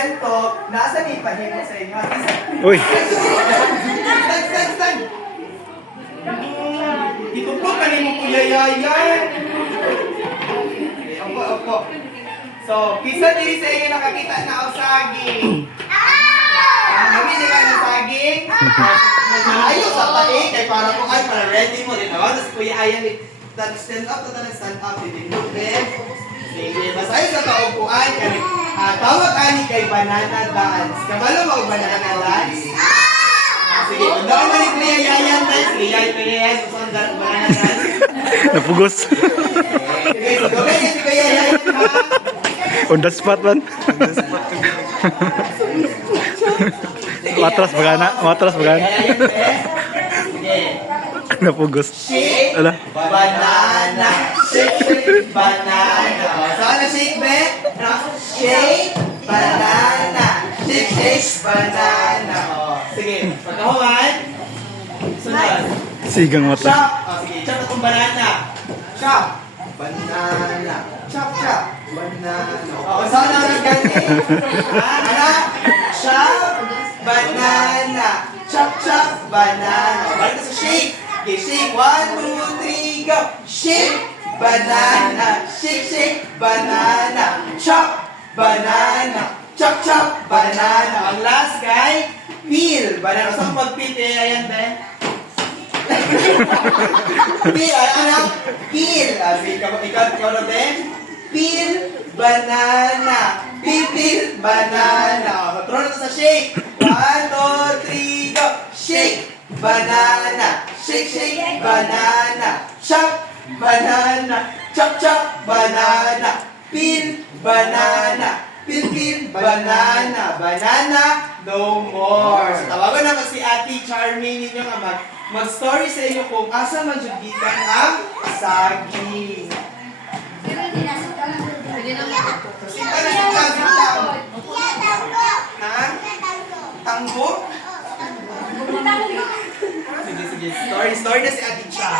kwento, nasa may pahimo sa inyo. Uy. Stand. Itutok ka ni mo kuya yayan. Opo. So, kisa diri sa inyo nakakita na ako saging. Nabili ka ng saging? Ayos sa tae, kay para po ay para ready mo din. Tapos kuya ayan, stand up. Sige, basta ayos sa kaupuan. Tawag ani kay banana dance. Kabalo mo banana dance? Sige, kung daw man ni kuya yayan dance, kuya yayan, susundar banana dance. Napugos. Sige, so gawin niya si kuya yayan ha. On the spot man. Matras bagana. Sige. Napugos. Shake, Ala. banana. Shake, banana. So, ano shake, be? Shake, banana. Shake, banana. Sige, pagkahuman. Sunod. Sigang mata. Chop. Sige, chop na itong banana. Chop. Banana. Chop. Banana. Saan na nagganti? Ano? Chop. Banana. Chop, banana. Balik na sa shake. Okay, shake. 1, 2, 3, go. Shake, banana. Shake, banana. Chop, banana. Chop, banana. Ang last guy, peel. Banana. Saan pag-peel? Ayan, be. Peel. Ano? Peel. Ikaw na, be. Peel, banana. Peel, banana. Throw na sa shake. 1, 2, 3, go. Shake, banana. Shake, banana. Chop, banana. Chop, banana. Peel, banana. Peel, banana. Banana, no more. So, tawagan naman si Ate Charmaine ninyo nga mag-story sa inyo kung asa man jud gikan ang saging. Tanggo? Sige. Story na si Ate Cha.